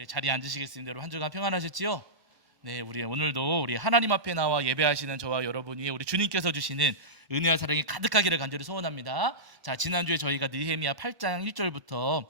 우리 자리에 앉으시겠습니다. 여러분 한 주간 평안하셨지요? 네, 우리 오늘도 우리 하나님 앞에 나와 예배하시는 저와 여러분 위에 우리 주님께서 주시는 은혜와 사랑이 가득하기를 간절히 소원합니다. 자, 지난주에 저희가 느헤미야 8장 1절부터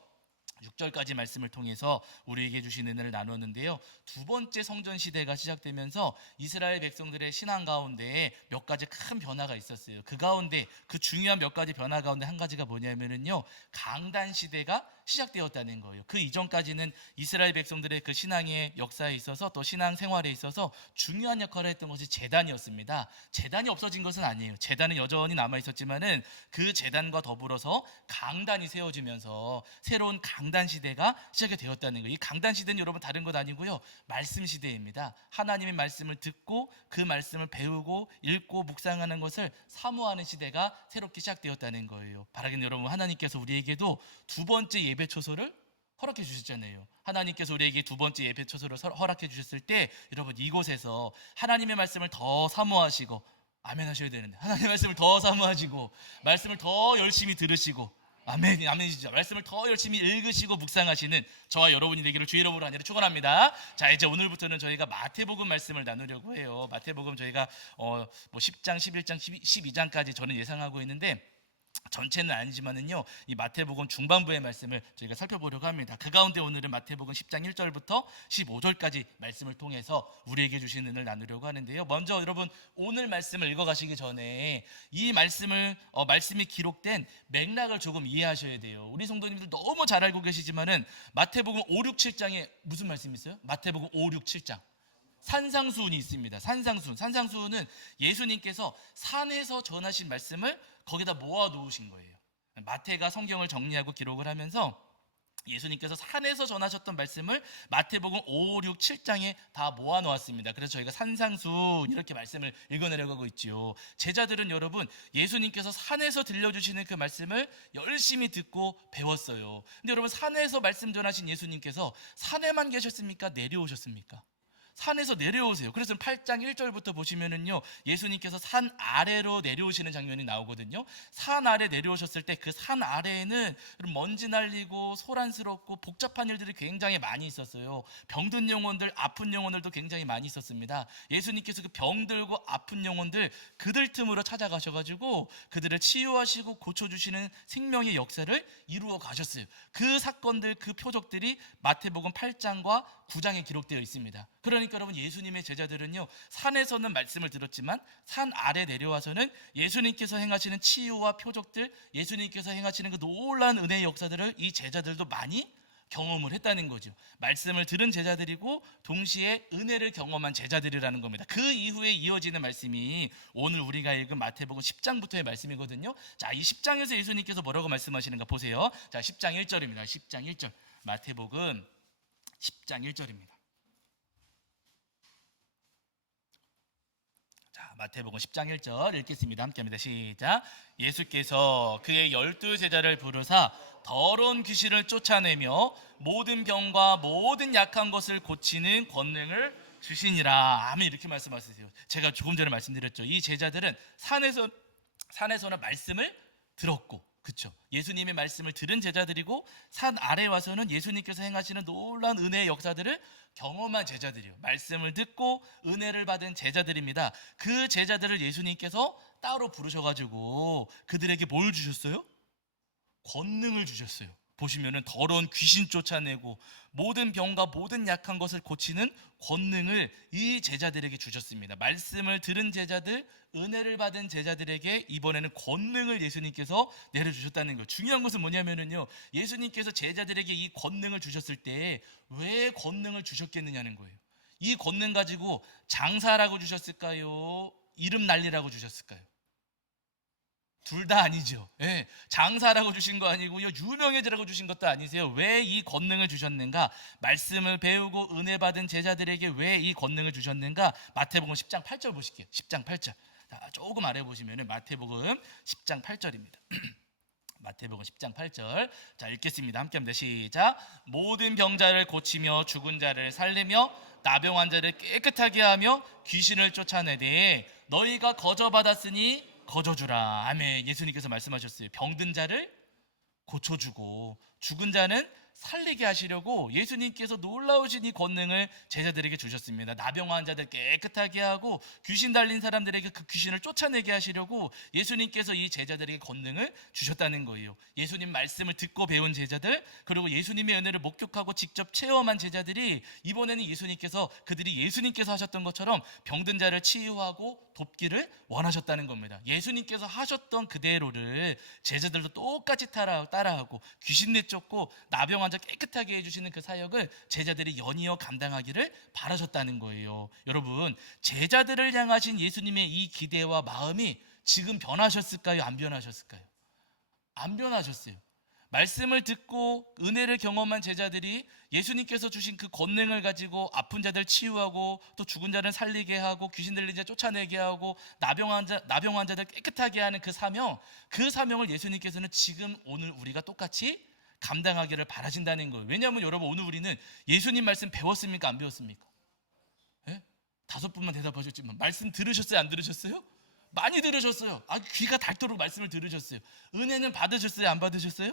6절까지 말씀을 통해서 우리에게 주신 은혜를 나눴는데요. 두 번째 성전 시대가 시작되면서 이스라엘 백성들의 신앙 가운데 몇 가지 큰 변화가 있었어요. 그 가운데 그 중요한 몇 가지 변화 가운데 한 가지가 뭐냐면요, 강단 시대가 시작되었다는 거예요. 그 이전까지는 이스라엘 백성들의 그 신앙의 역사에 있어서 또 신앙 생활에 있어서 중요한 역할을 했던 것이 제단이었습니다. 제단이 없어진 것은 아니에요. 제단은 여전히 남아 있었지만은 그 제단과 더불어서 강단이 세워지면서 새로운 강단 시대가 시작이 되었다는 거예요. 이 강단 시대는 여러분 다른 것 아니고요, 말씀 시대입니다. 하나님의 말씀을 듣고 그 말씀을 배우고 읽고 묵상하는 것을 사모하는 시대가 새롭게 시작되었다는 거예요. 바라기는 여러분, 하나님께서 우리에게도 두 번째 예배 초소를 허락해 주셨잖아요. 하나님께서 우리에게 두 번째 예배 초소를 허락해 주셨을 때 여러분, 이곳에서 하나님의 말씀을 더 사모하시고, 아멘 하셔야 되는데, 하나님의 말씀을 더 사모하시고 말씀을 더 열심히 들으시고, 아멘, 아멘이시죠. 말씀을 더 열심히 읽으시고 묵상하시는 저와 여러분이 되기를 주의 이름으로 간절히 축원합니다. 자, 이제 오늘부터는 저희가 마태복음 말씀을 나누려고 해요. 마태복음 저희가 10장, 11장, 12장까지 저는 예상하고 있는데, 전체는 아니지만은요, 이 마태복음 중반부의 말씀을 저희가 살펴보려고 합니다. 그 가운데 오늘은 마태복음 10장 1절부터 15절까지 말씀을 통해서 우리에게 주신 은혜를 나누려고 하는데요. 먼저 여러분, 오늘 말씀을 읽어가시기 전에 이 말씀이 기록된 맥락을 조금 이해하셔야 돼요. 우리 성도님들 너무 잘 알고 계시지만은 마태복음 5, 6, 7장에 무슨 말씀이 있어요? 마태복음 5, 6, 7장 산상수훈이 있습니다. 산상수훈은 예수님께서 산에서 전하신 말씀을 거기다 모아 놓으신 거예요. 마태가 성경을 정리하고 기록을 하면서 예수님께서 산에서 전하셨던 말씀을 마태복음 5, 6, 7장에 다 모아 놓았습니다. 그래서 저희가 산상수훈 이렇게 말씀을 읽어내려가고 있죠. 제자들은 여러분, 예수님께서 산에서 들려주시는 그 말씀을 열심히 듣고 배웠어요. 근데 여러분, 산에서 말씀 전하신 예수님께서 산에만 계셨습니까? 내려오셨습니까? 산에서 내려오세요. 그래서 8장 1절부터 보시면은요, 예수님께서 산 아래로 내려오시는 장면이 나오거든요. 산 아래 내려오셨을 때 그 산 아래에는 먼지 날리고 소란스럽고 복잡한 일들이 굉장히 많이 있었어요. 병든 영혼들, 아픈 영혼들도 굉장히 많이 있었습니다. 예수님께서 그 병들고 아픈 영혼들 그들 틈으로 찾아가셔가지고 그들을 치유하시고 고쳐주시는 생명의 역사를 이루어 가셨어요. 그 사건들, 그 표적들이 마태복음 8장과 9장에 기록되어 있습니다. 그러니까 여러분, 예수님의 제자들은요, 산에서는 말씀을 들었지만 산 아래 내려와서는 예수님께서 행하시는 치유와 표적들, 예수님께서 행하시는 그 놀라운 은혜의 역사들을 이 제자들도 많이 경험을 했다는 거죠. 말씀을 들은 제자들이고 동시에 은혜를 경험한 제자들이라는 겁니다. 그 이후에 이어지는 말씀이 오늘 우리가 읽은 마태복음 10장부터의 말씀이거든요. 자, 이 10장에서 예수님께서 뭐라고 말씀하시는가 보세요. 자, 10장 1절입니다. 10장 1절. 마태복음 10장 1절입니다. 자, 마태복음 10장 1절 읽겠습니다. 함께합니다. 시작. 예수께서 그의 12제자를 부르사 더러운 귀신을 쫓아내며 모든 병과 모든 약한 것을 고치는 권능을 주시니라. 아멘. 이렇게 말씀하세요. 제가 조금 전에 말씀드렸죠. 이 제자들은 산에서는 말씀을 들었고, 그렇죠, 예수님의 말씀을 들은 제자들이고, 산 아래 와서는 예수님께서 행하시는 놀라운 은혜의 역사들을 경험한 제자들이요. 말씀을 듣고 은혜를 받은 제자들입니다. 그 제자들을 예수님께서 따로 부르셔가지고 그들에게 뭘 주셨어요? 권능을 주셨어요. 보시면은 더러운 귀신 쫓아내고 모든 병과 모든 약한 것을 고치는 권능을 이 제자들에게 주셨습니다. 말씀을 들은 제자들, 은혜를 받은 제자들에게 이번에는 권능을 예수님께서 내려주셨다는 거예요. 중요한 것은 뭐냐면요, 예수님께서 제자들에게 이 권능을 주셨을 때 왜 권능을 주셨겠느냐는 거예요. 이 권능 가지고 장사라고 주셨을까요? 이름 날리라고 주셨을까요? 둘 다 아니죠. 예, 장사라고 주신 거 아니고요, 유명해지라고 주신 것도 아니세요. 왜 이 권능을 주셨는가? 말씀을 배우고 은혜 받은 제자들에게 왜 이 권능을 주셨는가? 마태복음 10장 8절 보실게요. 10장 8절. 자, 조금 아래 보시면은 마태복음 10장 8절입니다. 마태복음 10장 8절. 자, 읽겠습니다. 함께합니다. 시작. 모든 병자를 고치며 죽은 자를 살리며 나병 자를 깨끗하게 하며 귀신을 쫓아내되 너희가 거저 받았으니 거저주라. 아멘. 예수님께서 말씀하셨어요. 병든 자를 고쳐주고 죽은 자는 살리게 하시려고 예수님께서 놀라우신 이 권능을 제자들에게 주셨습니다. 나병 환자들 깨끗하게 하고 귀신 달린 사람들에게 그 귀신을 쫓아내게 하시려고 예수님께서 이 제자들에게 권능을 주셨다는 거예요. 예수님 말씀을 듣고 배운 제자들, 그리고 예수님의 은혜를 목격하고 직접 체험한 제자들이 이번에는 그들이 예수님께서 하셨던 것처럼 병든 자를 치유하고 돕기를 원하셨다는 겁니다. 예수님께서 하셨던 그대로를 제자들도 똑같이 따라하고 귀신 내쫓고 나병 환자 깨끗하게 해주시는 그 사역을 제자들이 연이어 감당하기를 바라셨다는 거예요. 여러분, 제자들을 향하신 예수님의 이 기대와 마음이 지금 변하셨을까요? 안 변하셨을까요? 안 변하셨어요. 말씀을 듣고 은혜를 경험한 제자들이 예수님께서 주신 그 권능을 가지고 아픈 자들 치유하고 또 죽은 자를 살리게 하고 귀신 들린 자 쫓아내게 하고 나병 환자들 깨끗하게 하는 그 사명을 예수님께서는 지금 오늘 우리가 똑같이 감당하기를 바라신다는 거예요. 왜냐하면 여러분, 오늘 우리는 예수님 말씀 배웠습니까? 안 배웠습니까? 예? 5분만 대답하셨지만 말씀 들으셨어요? 안 들으셨어요? 많이 들으셨어요. 귀가 닳도록 말씀을 들으셨어요. 은혜는 받으셨어요? 안 받으셨어요?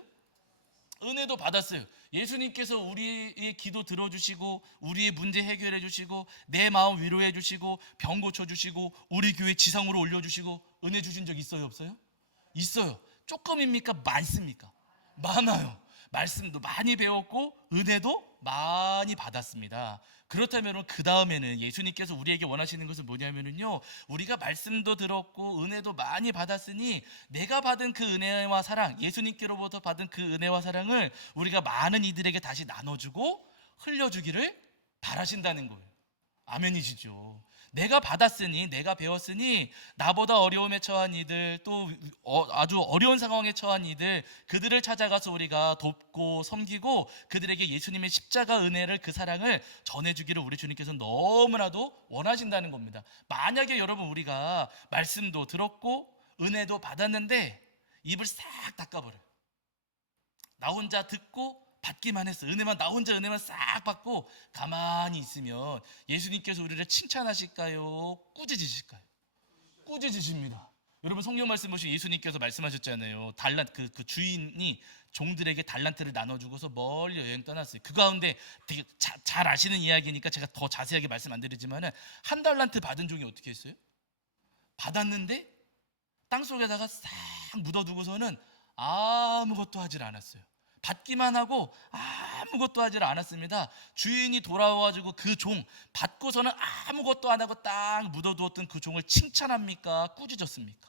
은혜도 받았어요. 예수님께서 우리의 기도 들어주시고 우리의 문제 해결해 주시고 내 마음 위로해 주시고 병 고쳐주시고 우리 교회 지상으로 올려주시고 은혜 주신 적 있어요? 없어요? 있어요. 조금입니까? 많습니까? 많아요. 말씀도 많이 배웠고 은혜도 많이 받았습니다. 그렇다면 그 다음에는 예수님께서 우리에게 원하시는 것은 뭐냐면요, 우리가 말씀도 들었고 은혜도 많이 받았으니 내가 받은 그 은혜와 사랑, 예수님께로부터 받은 그 은혜와 사랑을 우리가 많은 이들에게 다시 나눠주고 흘려주기를 바라신다는 거예요. 아멘이시죠? 내가 받았으니, 내가 배웠으니 나보다 어려움에 처한 이들, 또 아주 어려운 상황에 처한 이들, 그들을 찾아가서 우리가 돕고 섬기고 그들에게 예수님의 십자가 은혜를, 그 사랑을 전해주기를 우리 주님께서는 너무나도 원하신다는 겁니다. 만약에 여러분, 우리가 말씀도 들었고 은혜도 받았는데 입을 싹 닦아버려요. 나 혼자 듣고 받기만 했어. 나 혼자 은혜만 싹 받고 가만히 있으면 예수님께서 우리를 칭찬하실까요? 꾸짖으실까요? 꾸짖으십니다. 여러분, 성경 말씀 보시면 예수님께서 말씀하셨잖아요. 그 주인이 종들에게 달란트를 나눠주고서 멀리 여행 떠났어요. 그 가운데 되게 잘 아시는 이야기니까 제가 더 자세하게 말씀 안 드리지만은 한 달란트 받은 종이 어떻게 했어요? 받았는데 땅속에다가 싹 묻어두고서는 아무것도 하질 않았어요. 받기만 하고 아무것도 하질 않았습니다. 주인이 돌아와가지고 그 종 받고서는 아무것도 안 하고 딱 묻어두었던 그 종을 칭찬합니까? 꾸짖었습니까?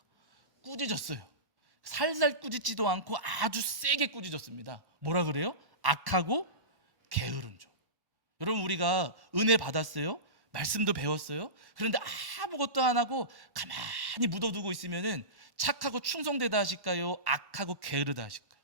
꾸짖었어요. 살살 꾸짖지도 않고 아주 세게 꾸짖었습니다. 뭐라 그래요? 악하고 게으른 종. 여러분, 우리가 은혜 받았어요? 말씀도 배웠어요? 그런데 아무것도 안 하고 가만히 묻어두고 있으면은 착하고 충성되다 하실까요? 악하고 게으르다 하실까요?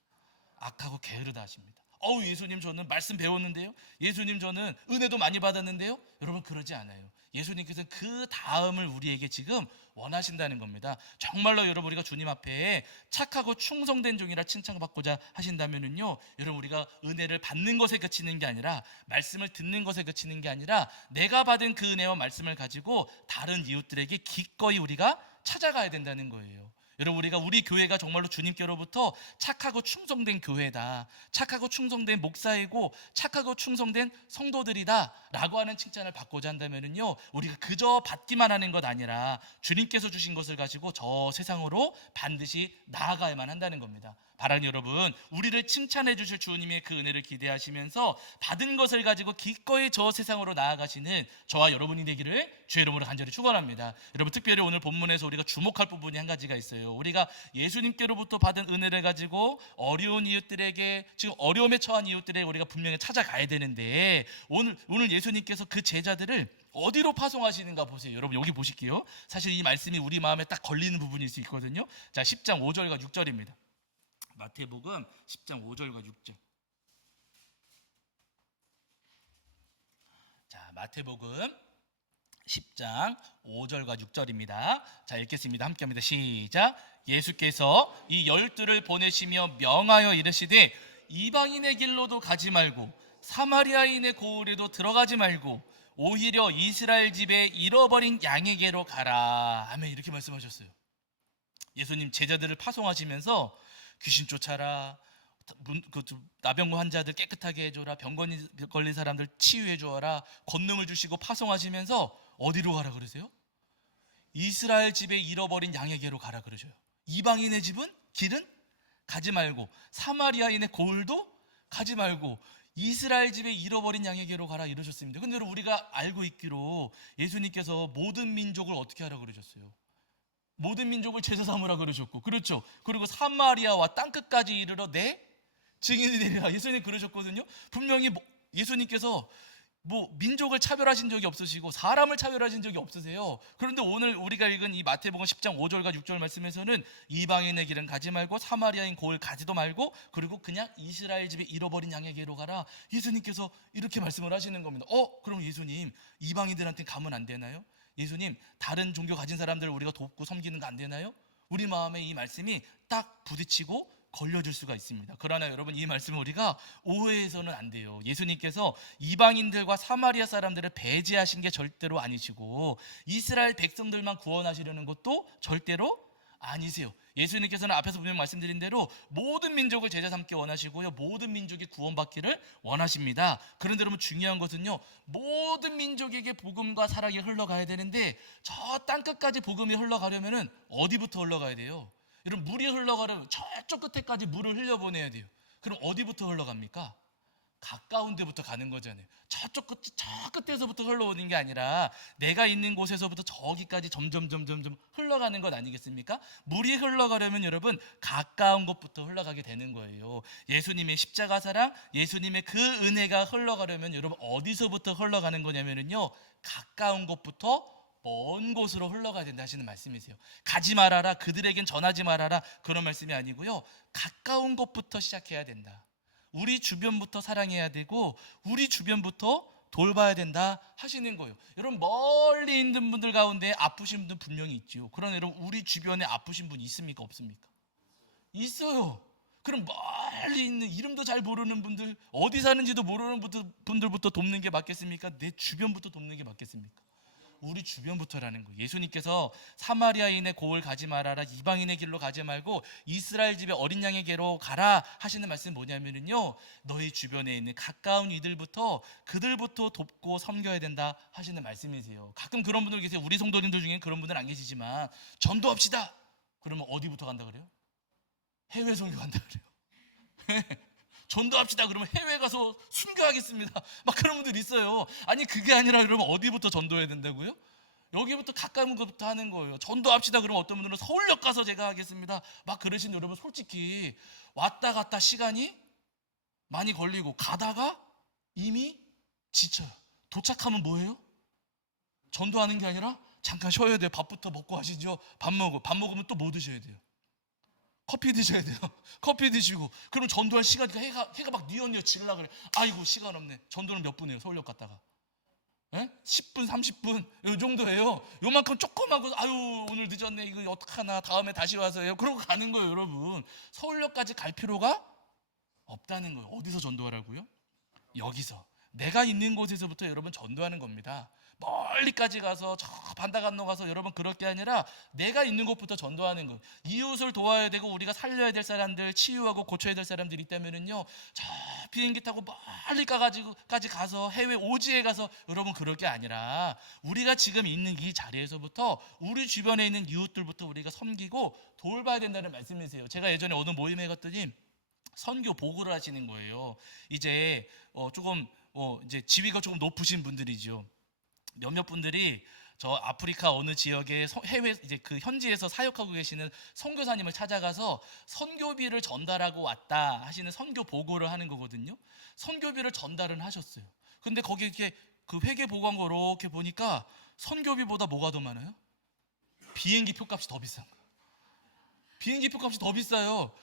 악하고 게으르다 하십니다. 예수님, 저는 말씀 배웠는데요. 예수님, 저는 은혜도 많이 받았는데요. 여러분, 그러지 않아요. 예수님께서는 그 다음을 우리에게 지금 원하신다는 겁니다. 정말로 여러분, 우리가 주님 앞에 착하고 충성된 종이라 칭찬받고자 하신다면은요, 여러분, 우리가 은혜를 받는 것에 그치는 게 아니라, 말씀을 듣는 것에 그치는 게 아니라, 내가 받은 그 은혜와 말씀을 가지고 다른 이웃들에게 기꺼이 우리가 찾아가야 된다는 거예요. 여러분, 우리 교회가 정말로 주님께로부터 착하고 충성된 교회다, 착하고 충성된 목사이고 착하고 충성된 성도들이다 라고 하는 칭찬을 받고자 한다면요, 우리가 그저 받기만 하는 것 아니라 주님께서 주신 것을 가지고 저 세상으로 반드시 나아가야만 한다는 겁니다. 사랑하는 여러분, 우리를 칭찬해 주실 주님의 그 은혜를 기대하시면서 받은 것을 가지고 기꺼이 저 세상으로 나아가시는 저와 여러분이 되기를 주의 이름으로 간절히 축원합니다. 여러분, 특별히 오늘 본문에서 우리가 주목할 부분이 한 가지가 있어요. 우리가 예수님께로부터 받은 은혜를 가지고 어려운 이웃들에게, 지금 어려움에 처한 이웃들에게 우리가 분명히 찾아가야 되는데, 오늘 예수님께서 그 제자들을 어디로 파송하시는가 보세요. 여러분, 여기 보실게요. 사실 이 말씀이 우리 마음에 딱 걸리는 부분일 수 있거든요. 자, 10장 5절과 6절입니다. 마태복음 10장 5절과 6절. 자, 마태복음 10장 5절과 6절입니다. 자, 읽겠습니다. 함께 합니다. 시작. 예수께서 이 12를 보내시며 명하여 이르시되 이방인의 길로도 가지 말고 사마리아인의 고을에도 들어가지 말고 오히려 이스라엘 집에 잃어버린 양에게로 가라. 아멘. 이렇게 말씀하셨어요. 예수님 제자들을 파송하시면서 귀신 쫓아라, 나병 환자들 깨끗하게 해줘라, 병 걸린 사람들 치유해 주어라, 권능을 주시고 파송하시면서 어디로 가라 그러세요? 이스라엘 집에 잃어버린 양에게로 가라 그러셔요. 이방인의 집은 길은 가지 말고, 사마리아인의 고을도 가지 말고, 이스라엘 집에 잃어버린 양에게로 가라 이러셨습니다. 근데 여러분, 우리가 알고 있기로 예수님께서 모든 민족을 어떻게 하라 그러셨어요? 모든 민족을 제사 삼으라 그러셨고, 그렇죠. 그리고 사마리아와 땅끝까지 이르러 내 증인이 되리라, 예수님 그러셨거든요. 분명히 예수님께서 민족을 차별하신 적이 없으시고 사람을 차별하신 적이 없으세요. 그런데 오늘 우리가 읽은 이 마태복음 10장 5절과 6절 말씀에서는 이방인의 길은 가지 말고 사마리아인 고을 가지도 말고, 그리고 그냥 이스라엘 집에 잃어버린 양에게로 가라, 예수님께서 이렇게 말씀을 하시는 겁니다. 그럼 예수님, 이방인들한테 가면 안 되나요? 예수님, 다른 종교 가진 사람들을 우리가 돕고 섬기는 거 안 되나요? 우리 마음에 이 말씀이 딱 부딪히고 걸려질 수가 있습니다. 그러나 여러분, 이 말씀을 우리가 오해해서는 안 돼요. 예수님께서 이방인들과 사마리아 사람들을 배제하신 게 절대로 아니시고, 이스라엘 백성들만 구원하시려는 것도 절대로 아니세요. 예수님께서는 앞에서 분명 말씀드린 대로 모든 민족을 제자 삼기 원하시고요, 모든 민족이 구원받기를 원하십니다. 그런데 여러분, 중요한 것은요, 모든 민족에게 복음과 사랑이 흘러가야 되는데, 저 땅끝까지 복음이 흘러가려면 어디부터 흘러가야 돼요? 여러분, 물이 흘러가려면 저쪽 끝에까지 물을 흘려보내야 돼요. 그럼 어디부터 흘러갑니까? 가까운 데부터 가는 거잖아요. 저쪽 끝, 저 끝에서부터 흘러오는 게 아니라 내가 있는 곳에서부터 저기까지 점점 흘러가는 것 아니겠습니까? 물이 흘러가려면 여러분, 가까운 곳부터 흘러가게 되는 거예요. 예수님의 십자가 사랑, 예수님의 그 은혜가 흘러가려면 여러분, 어디서부터 흘러가는 거냐면요, 가까운 곳부터 먼 곳으로 흘러가야 된다 하시는 말씀이세요. 가지 말아라, 그들에겐 전하지 말아라, 그런 말씀이 아니고요, 가까운 곳부터 시작해야 된다. 우리 주변부터 사랑해야 되고, 우리 주변부터 돌봐야 된다 하시는 거예요. 여러분, 멀리 있는 분들 가운데 아프신 분들 분명히 있지요. 그러나 여러분, 우리 주변에 아프신 분 있습니까, 없습니까? 있어요. 그럼 멀리 있는, 이름도 잘 모르는 분들, 어디 사는지도 모르는 분들부터 돕는 게 맞겠습니까? 내 주변부터 돕는 게 맞겠습니까? 우리 주변부터라는 거예요. 예수님께서 사마리아인의 고을 가지 말아라, 이방인의 길로 가지 말고 이스라엘 집의 어린 양에게로 가라 하시는 말씀은 뭐냐면요, 너희 주변에 있는 가까운 이들부터, 그들부터 돕고 섬겨야 된다 하시는 말씀이세요. 가끔 그런 분들 계세요. 우리 성도님들 중에 그런 분들 안 계시지만, 전도합시다 그러면 어디부터 간다 그래요? 해외 선교 간다 그래요. 전도합시다 그러면 해외 가서 순교하겠습니다, 막 그런 분들 있어요. 아니, 그게 아니라 여러분, 어디부터 전도해야 된다고요? 여기부터 가까운 것부터 하는 거예요. 전도합시다 그러면 어떤 분들은 서울역 가서 제가 하겠습니다 막 그러시는, 여러분, 솔직히 왔다 갔다 시간이 많이 걸리고, 가다가 이미 지쳐요. 도착하면 뭐예요? 전도하는 게 아니라 잠깐 쉬어야 돼요. 밥부터 먹고 하시죠. 밥 먹으면 또 뭐 드셔야 돼요? 커피 드셔야 돼요. 커피 드시고, 그럼 전도할 시간이 해가 막 뉘엿뉘엿 지르려 그래. 아이고, 시간 없네. 전도는 몇 분이에요, 서울역 갔다가? 10분, 30분 이 정도예요. 요만큼 조그마고, 아유, 오늘 늦었네, 이거 어떡하나, 다음에 다시 와서 해요, 그러고 가는 거예요. 여러분, 서울역까지 갈 필요가 없다는 거예요. 어디서 전도하라고요? 여기서, 내가 있는 곳에서부터 여러분 전도하는 겁니다. 멀리까지 가서 저 반다 건너 가서 여러분, 그럴 게 아니라 내가 있는 곳부터 전도하는 거. 이웃을 도와야 되고, 우리가 살려야 될 사람들, 치유하고 고쳐야 될 사람들이 있다면은요, 저 비행기 타고 멀리 가가지고까지 가서 해외 오지에 가서 여러분, 그럴 게 아니라 우리가 지금 있는 이 자리에서부터 우리 주변에 있는 이웃들부터 우리가 섬기고 돌봐야 된다는 말씀이세요. 제가 예전에 어느 모임에 갔더니 선교 보고를 하시는 거예요. 이제 조금 이제 지위가 조금 높으신 분들이죠. 몇몇 분들이 저 아프리카 어느 지역에 해외, 이제 그 현지에서 사역하고 계시는 선교사님을 찾아가서 선교비를 전달하고 왔다 하시는 선교 보고를 하는 거거든요. 선교비를 전달은 하셨어요. 근데 거기 이렇게 그 회계 보고한 거 이렇게 보니까 선교비보다 뭐가 더 많아요? 비행기 표값이 더 비싼 거예요. 비행기 표값이 더 비싸요.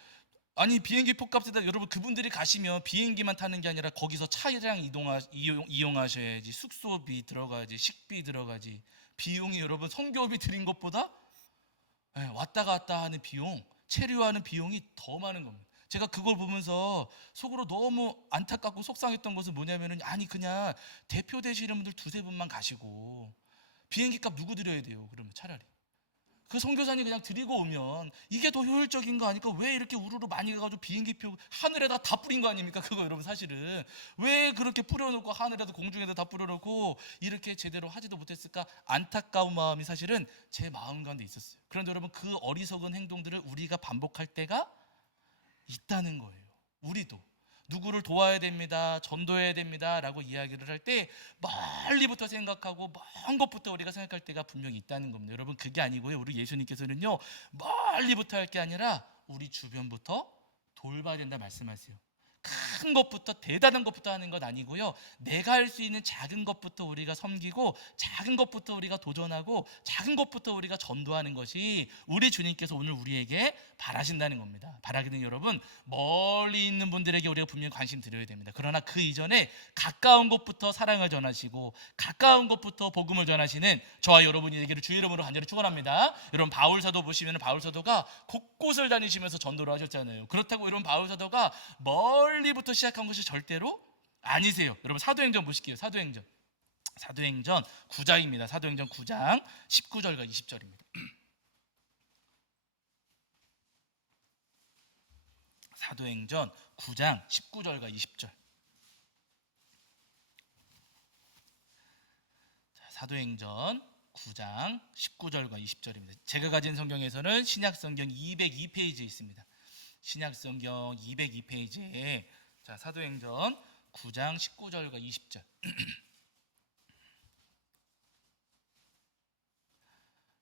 아니, 비행기 표값에다 여러분, 그분들이 가시면 비행기만 타는 게 아니라 거기서 차량 이용하셔야지, 숙소비 들어가지, 식비 들어가지. 비용이 여러분, 선교비 드린 것보다 왔다 갔다 하는 비용, 체류하는 비용이 더 많은 겁니다. 제가 그걸 보면서 속으로 너무 안타깝고 속상했던 것은 뭐냐면은, 아니, 그냥 대표 되시는 분들 두세 분만 가시고 비행기 값 누구 드려야 돼요? 그러면 차라리 그 선교사님 그냥 드리고 오면 이게 더 효율적인 거 아닐까? 왜 이렇게 우르르 많이 가가지고 비행기표 하늘에다 다 뿌린 거 아닙니까? 그거 여러분 사실은 왜 그렇게 뿌려놓고 하늘에다 공중에다 다 뿌려놓고 이렇게 제대로 하지도 못했을까? 안타까운 마음이 사실은 제 마음 가운데 있었어요. 그런데 여러분 그 어리석은 행동들을 우리가 반복할 때가 있다는 거예요. 우리도 누구를 도와야 됩니다, 전도해야 됩니다 라고 이야기를 할 때 멀리부터 생각하고 먼 것부터 우리가 생각할 때가 분명히 있다는 겁니다. 여러분 그게 아니고요, 우리 예수님께서는요 멀리부터 할 게 아니라 우리 주변부터 돌봐야 된다 말씀하세요. 큰 것부터 대단한 것부터 하는 것 아니고요, 내가 할 수 있는 작은 것부터 우리가 섬기고 작은 것부터 우리가 도전하고 작은 것부터 우리가 전도하는 것이 우리 주님께서 오늘 우리에게 바라신다는 겁니다. 바라기는 여러분 멀리 있는 분들에게 우리가 분명히 관심 드려야 됩니다. 그러나 그 이전에 가까운 곳부터 사랑을 전하시고 가까운 곳부터 복음을 전하시는 저와 여러분이 되기를 주의 이름으로 간절히 축원합니다. 여러분 바울 사도 보시면 바울 사도가 곳곳을 다니시면서 전도를 하셨잖아요. 그렇다고 여러분 바울 사도가 멀리부터 시작한 것이 절대로 아니세요. 여러분 사도행전 보실게요. 사도행전 9장입니다. 사도행전 9장 19절과 20절입니다. 사도행전 9장 19절과 20절. 사도행전 9장 19절과 20절입니다. 제가 가진 성경에서는 신약성경 202페이지에 있습니다. 신약성경 202페이지에 자, 사도행전 9장 19절과 20절.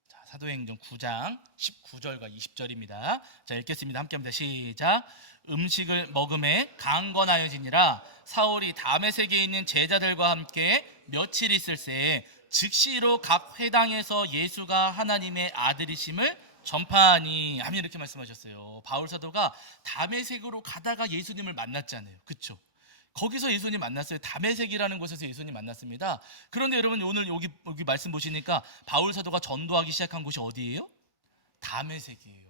자, 사도행전 9장 19절과 20절입니다. 자, 읽겠습니다. 함께합니다. 시작. 음식을 먹음에 강건하여지니라. 사울이 다메섹에 있는 제자들과 함께 며칠 있을새 즉시로 각 회당에서 예수가 하나님의 아들이심을 전파하니. 아멘. 이렇게 말씀하셨어요. 바울 사도가 다메섹으로 가다가 예수님을 만났잖아요. 그렇죠? 거기서 예수님 만났어요. 다메섹이라는 곳에서 예수님 만났습니다. 그런데 여러분 오늘 여기 말씀 보시니까 바울 사도가 전도하기 시작한 곳이 어디예요? 다메섹이에요.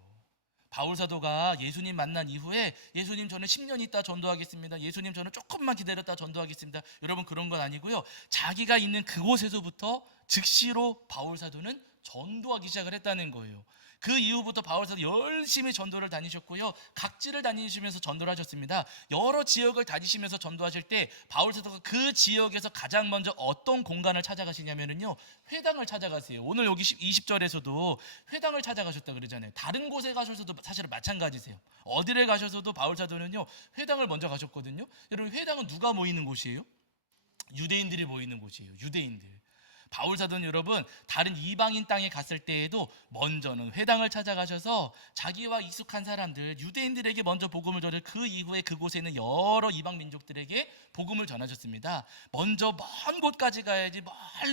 바울 사도가 예수님 만난 이후에 예수님 저는 10년 있다 전도하겠습니다, 예수님 저는 조금만 기다렸다 전도하겠습니다, 여러분 그런 건 아니고요, 자기가 있는 그곳에서부터 즉시로 바울 사도는 전도하기 시작을 했다는 거예요. 그 이후부터 바울 사도 열심히 전도를 다니셨고요, 각지를 다니시면서 전도를 하셨습니다. 여러 지역을 다니시면서 전도하실 때 바울 사도가 그 지역에서 가장 먼저 어떤 공간을 찾아가시냐면요, 회당을 찾아가세요. 오늘 여기 20절에서도 회당을 찾아가셨다 그러잖아요. 다른 곳에 가셔서도 사실은 마찬가지세요. 어디를 가셔서도 바울 사도는요 회당을 먼저 가셨거든요. 여러분 회당은 누가 모이는 곳이에요? 유대인들이 모이는 곳이에요. 유대인들. 바울 사도는 여러분 다른 이방인 땅에 갔을 때에도 먼저는 회당을 찾아가셔서 자기와 익숙한 사람들, 유대인들에게 먼저 복음을 전해 그 이후에 그곳에 있는 여러 이방 민족들에게 복음을 전하셨습니다. 먼저 먼 곳까지 가야지,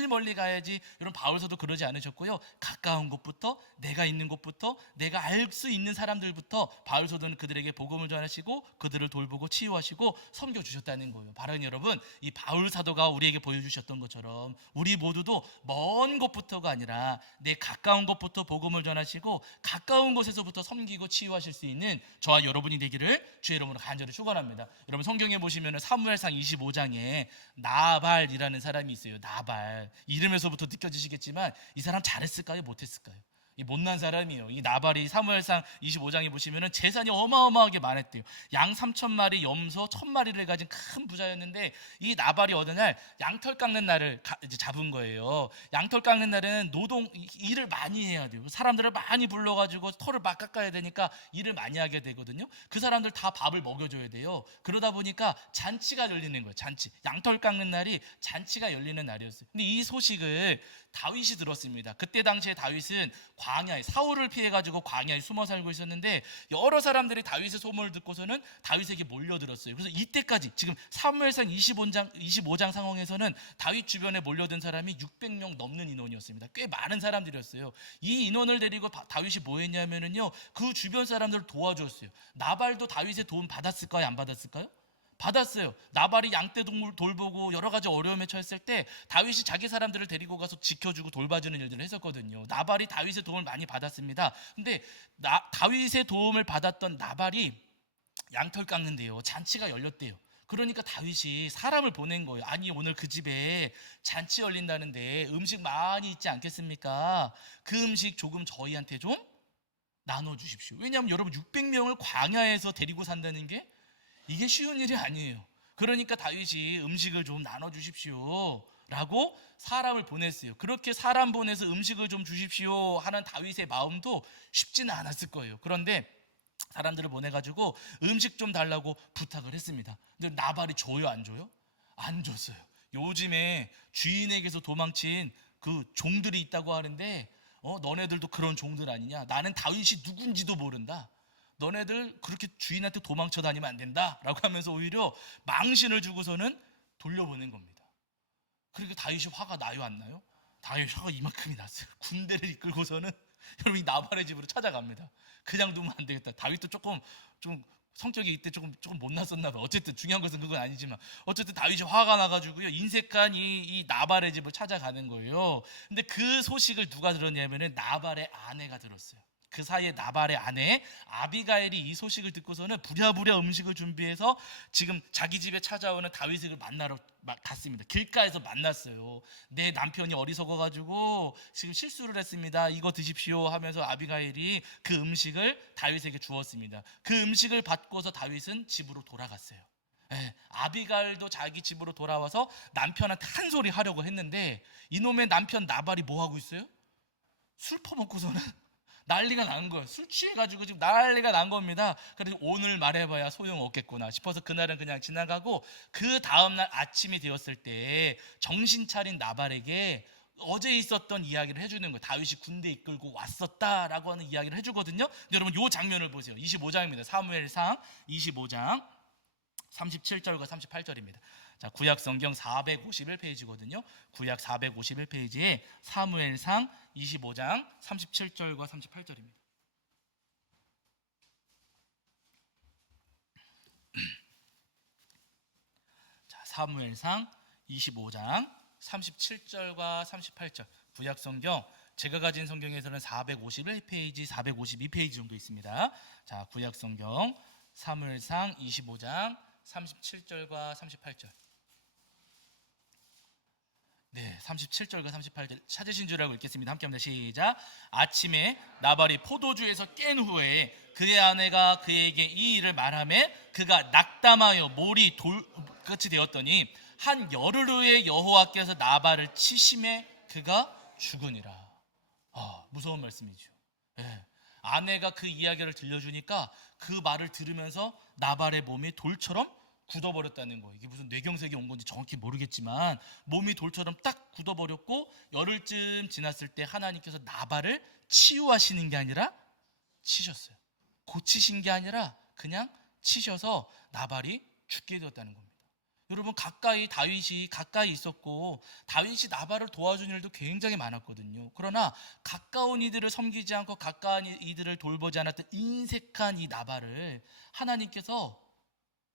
멀리 가야지. 여러분 바울 사도 그러지 않으셨고요, 가까운 곳부터, 내가 있는 곳부터, 내가 알 수 있는 사람들부터 바울 사도는 그들에게 복음을 전하시고 그들을 돌보고 치유하시고 섬겨주셨다는 거예요. 바로 여러분 이 바울 사도가 우리에게 보여주셨던 것처럼 우리 모두 먼 곳부터가 아니라 내 가까운 곳부터 복음을 전하시고 가까운 곳에서부터 섬기고 치유하실 수 있는 저와 여러분이 되기를 주의 이름으로 간절히 축원합니다. 여러분 성경에 보시면 사무엘상 25장에 나발이라는 사람이 있어요. 나발. 이름에서부터 느껴지시겠지만 이 사람 잘했을까요? 못했을까요? 이 못난 사람이에요. 이 나발이 사무엘상 25장에 보시면은 재산이 어마어마하게 많았대요. 양 3,000마리, 염소 1,000마리를 가진 큰 부자였는데 이 나발이 어느 날 양털 깎는 날을 이제 잡은 거예요. 양털 깎는 날은 일을 많이 해야 돼요. 사람들을 많이 불러가지고 털을 막 깎아야 되니까 일을 많이 하게 되거든요. 그 사람들 다 밥을 먹여줘야 돼요. 그러다 보니까 잔치가 열리는 거예요. 잔치. 양털 깎는 날이 잔치가 열리는 날이었어요. 근데 이 소식을 다윗이 들었습니다. 그때 당시에 다윗은 광야에, 사울을 피해가지고 광야에 숨어 살고 있었는데 여러 사람들이 다윗의 소문을 듣고서는 다윗에게 몰려들었어요. 그래서 이때까지 지금 사무엘상 25장 상황에서는 다윗 주변에 몰려든 사람이 600명 넘는 인원이었습니다. 꽤 많은 사람들이었어요. 이 인원을 데리고 다윗이 뭐 했냐면요, 그 주변 사람들을 도와줬어요. 나발도 다윗의 도움 받았을까요? 안 받았을까요? 받았어요. 나발이 양떼동물 돌보고 여러 가지 어려움에 처했을 때 다윗이 자기 사람들을 데리고 가서 지켜주고 돌봐주는 일들을 했었거든요. 나발이 다윗의 도움을 많이 받았습니다. 근데 다윗의 도움을 받았던 나발이 양털 깎는데요, 잔치가 열렸대요. 그러니까 다윗이 사람을 보낸 거예요. 아니 오늘 그 집에 잔치 열린다는데 음식 많이 있지 않겠습니까? 그 음식 조금 저희한테 좀 나눠주십시오. 왜냐하면 여러분 600명을 광야에서 데리고 산다는 게 이게 쉬운 일이 아니에요. 그러니까 다윗이 음식을 좀 나눠주십시오 라고 사람을 보냈어요. 그렇게 사람 보내서 음식을 좀 주십시오 하는 다윗의 마음도 쉽지는 않았을 거예요. 그런데 사람들을 보내가지고 음식 좀 달라고 부탁을 했습니다. 근데 나발이 줘요, 안 줘요? 안 줬어요. 요즘에 주인에게서 도망친 그 종들이 있다고 하는데 너네들도 그런 종들 아니냐? 나는 다윗이 누군지도 모른다. 너네들 그렇게 주인한테 도망쳐 다니면 안 된다 라고 하면서 오히려 망신을 주고서는 돌려보낸 겁니다. 그러니까 다윗이 화가 나요, 안 나요? 다윗이 화가 이만큼이 났어요. 군대를 이끌고서는 여러분 이 나발의 집으로 찾아갑니다. 그냥 두면 안 되겠다. 다윗도 좀 성격이 이때 조금 못났었나 봐요. 어쨌든 중요한 것은 그건 아니지만 어쨌든 다윗이 화가 나가지고요 인색한 이 나발의 집을 찾아가는 거예요. 근데 그 소식을 누가 들었냐면은 나발의 아내가 들었어요. 그 사이에 나발의 아내 아비가일이 이 소식을 듣고서는 부랴부랴 음식을 준비해서 지금 자기 집에 찾아오는 다윗을 만나러 갔습니다. 길가에서 만났어요. 내 남편이 어리석어가지고 지금 실수를 했습니다. 이거 드십시오 하면서 아비가일이 그 음식을 다윗에게 주었습니다. 그 음식을 받고서 다윗은 집으로 돌아갔어요. 아비가일도 자기 집으로 돌아와서 남편한테 한 소리 하려고 했는데 이놈의 남편 나발이 뭐 하고 있어요? 술 퍼먹고서는 난리가 난 거예요. 술 취해가지고 지금 난리가 난 겁니다. 그래서 오늘 말해봐야 소용없겠구나 싶어서 그날은 그냥 지나가고 그 다음날 아침이 되었을 때 정신 차린 나발에게 어제 있었던 이야기를 해주는 거예요. 다윗이 군대 이끌고 왔었다라고 하는 이야기를 해주거든요. 근데 여러분 이 장면을 보세요. 25장입니다. 사무엘상 25장 37절과 38절입니다. 자, 구약 성경 451페이지거든요. 구약 451페이지에 사무엘상 25장 37절과 38절입니다. 자, 사무엘상 25장 37절과 38절. 구약 성경 제가 가진 성경에서는 451페이지, 452페이지 정도 있습니다. 자, 구약 성경 사무엘상 25장 37절과 38절. 네, 37절과 38절 찾으신 줄 알고 읽겠습니다. 함께 합니다. 시작. 아침에 나발이 포도주에서 깬 후에 그의 아내가 그에게 이 일을 말하매 그가 낙담하여 몰이 돌끝이 되었더니 한 열흘 후에 여호와께서 나발을 치심에 그가 죽으니라. 무서운 말씀이죠. 네. 아내가 그 이야기를 들려주니까 그 말을 들으면서 나발의 몸이 돌처럼 굳어버렸다는 거예요. 이게 무슨 뇌경색이 온 건지 정확히 모르겠지만 몸이 돌처럼 딱 굳어버렸고 열흘쯤 지났을 때 하나님께서 나발을 치유하시는 게 아니라 치셨어요. 고치신 게 아니라 그냥 치셔서 나발이 죽게 되었다는 겁니다. 여러분 다윗이 가까이 있었고 다윗이 나발을 도와준 일도 굉장히 많았거든요. 그러나 가까운 이들을 섬기지 않고 가까운 이들을 돌보지 않았던 인색한 이 나발을 하나님께서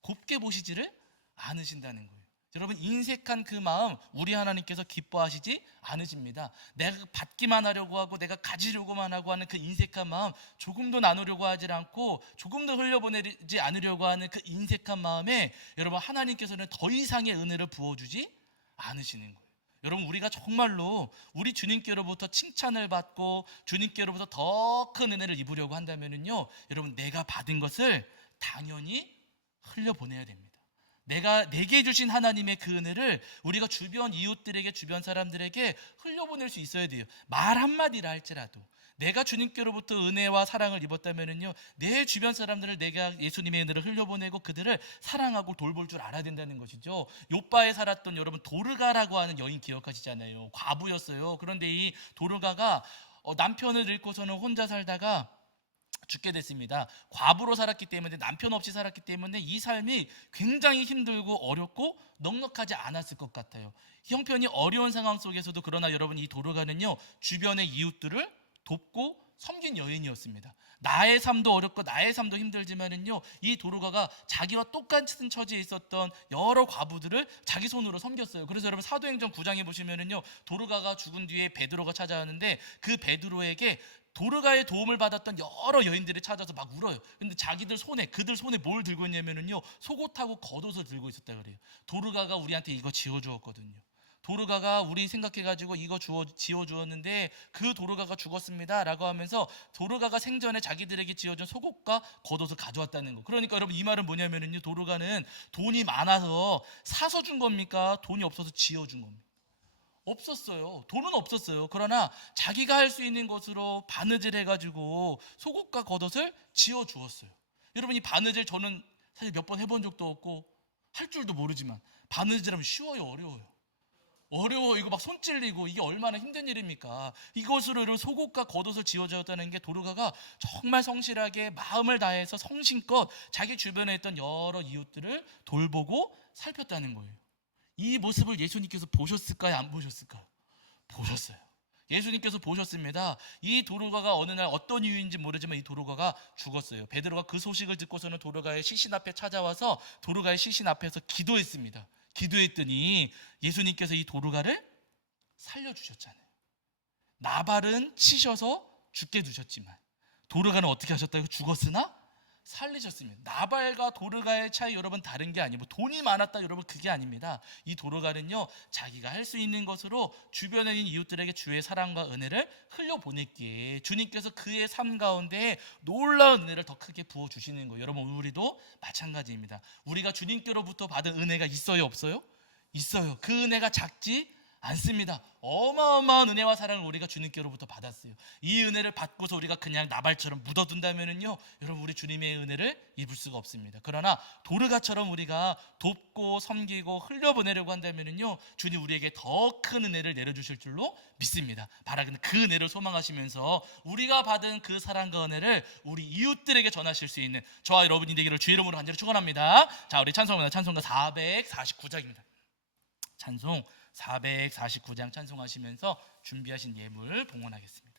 곱게 보시지를 않으신다는 거예요. 여러분 인색한 그 마음 우리 하나님께서 기뻐하시지 않으십니다. 내가 받기만 하려고 하고 내가 가지려고만 하고 하는 그 인색한 마음 조금도 나누려고 하지 않고 조금도 흘려보내지 않으려고 하는 그 인색한 마음에 여러분 하나님께서는 더 이상의 은혜를 부어주지 않으시는 거예요. 여러분 우리가 정말로 우리 주님께로부터 칭찬을 받고 주님께로부터 더 큰 은혜를 입으려고 한다면요 여러분 내가 받은 것을 당연히 흘려보내야 됩니다. 내게 주신 하나님의 그 은혜를 우리가 주변 이웃들에게 주변 사람들에게 흘려보낼 수 있어야 돼요. 말 한마디라 할지라도 내가 주님께로부터 은혜와 사랑을 입었다면요 내 주변 사람들을 내가 예수님의 은혜를 흘려보내고 그들을 사랑하고 돌볼 줄 알아야 된다는 것이죠. 욥바에 살았던 여러분 도르가라고 하는 여인 기억하시잖아요. 과부였어요. 그런데 이 도르가가 남편을 잃고서는 혼자 살다가 죽게 됐습니다. 과부로 살았기 때문에 남편 없이 살았기 때문에 이 삶이 굉장히 힘들고 어렵고 넉넉하지 않았을 것 같아요. 형편이 어려운 상황 속에서도 그러나 여러분 이 도르가는요 주변의 이웃들을 돕고 섬긴 여인이었습니다. 나의 삶도 어렵고 나의 삶도 힘들지만은요, 이 도르가가 자기와 똑같은 처지에 있었던 여러 과부들을 자기 손으로 섬겼어요. 그래서 여러분 사도행전 9장에 보시면은요, 도르가가 죽은 뒤에 베드로가 찾아왔는데 그 베드로에게 도르가의 도움을 받았던 여러 여인들이 찾아서 막 울어요. 근데 그들 손에 뭘 들고 있냐면은요, 속옷하고 겉옷을 들고 있었다 그래요. 도르가가 우리한테 이거 지어주었거든요. 도르가가 우리 생각해가지고 이거 지어주었는데 그 도르가가 죽었습니다 라고 하면서 도르가가 생전에 자기들에게 지어준 속옷과 겉옷을 가져왔다는 거. 그러니까 여러분 이 말은 뭐냐면은요, 도르가는 돈이 많아서 사서 준 겁니까? 돈이 없어서 지어준 겁니까? 없었어요. 돈은 없었어요. 그러나 자기가 할 수 있는 것으로 바느질 해가지고 속옷과 겉옷을 지어주었어요. 여러분 이 바느질 저는 사실 몇 번 해본 적도 없고 할 줄도 모르지만 바느질하면 쉬워요, 어려워요? 어려워. 이거 막 손 찔리고 이게 얼마나 힘든 일입니까? 이것으로 속옷과 겉옷을 지어주었다는 게 도르가가 정말 성실하게 마음을 다해서 성심껏 자기 주변에 있던 여러 이웃들을 돌보고 살폈다는 거예요. 이 모습을 예수님께서 보셨을까요? 안 보셨을까요? 보셨어요. 예수님께서 보셨습니다. 이 도르가가 어느 날 어떤 이유인지 모르지만 이 도르가가 죽었어요. 베드로가 그 소식을 듣고서는 도르가의 시신 앞에 찾아와서 도르가의 시신 앞에서 기도했습니다. 기도했더니 예수님께서 이 도르가를 살려주셨잖아요. 나발은 치셔서 죽게 두셨지만 도르가는 어떻게 하셨다고? 죽었으나 살리셨습니다. 나발과 도르가의 차이 여러분 다른 게 아니고 돈이 많았다 여러분 그게 아닙니다. 이 도르가는요, 자기가 할 수 있는 것으로 주변에 있는 이웃들에게 주의 사랑과 은혜를 흘려보냈기에 주님께서 그의 삶 가운데 놀라운 은혜를 더 크게 부어주시는 거예요. 여러분 우리도 마찬가지입니다. 우리가 주님께로부터 받은 은혜가 있어요, 없어요? 있어요. 그 은혜가 작지 않습니다. 어마어마한 은혜와 사랑을 우리가 주님께로부터 받았어요. 이 은혜를 받고서 우리가 그냥 나발처럼 묻어둔다면은요, 여러분 우리 주님의 은혜를 입을 수가 없습니다. 그러나 도르가처럼 우리가 돕고 섬기고 흘려보내려고 한다면은요, 주님 우리에게 더 큰 은혜를 내려주실 줄로 믿습니다. 바라는 그 은혜를 소망하시면서 우리가 받은 그 사랑과 은혜를 우리 이웃들에게 전하실 수 있는 저와 여러분이 되기를 주의 이름으로 간절히 축원합니다. 자, 우리 찬송가 449장입니다. 찬송 449장 찬송하시면서 준비하신 예물 봉헌하겠습니다.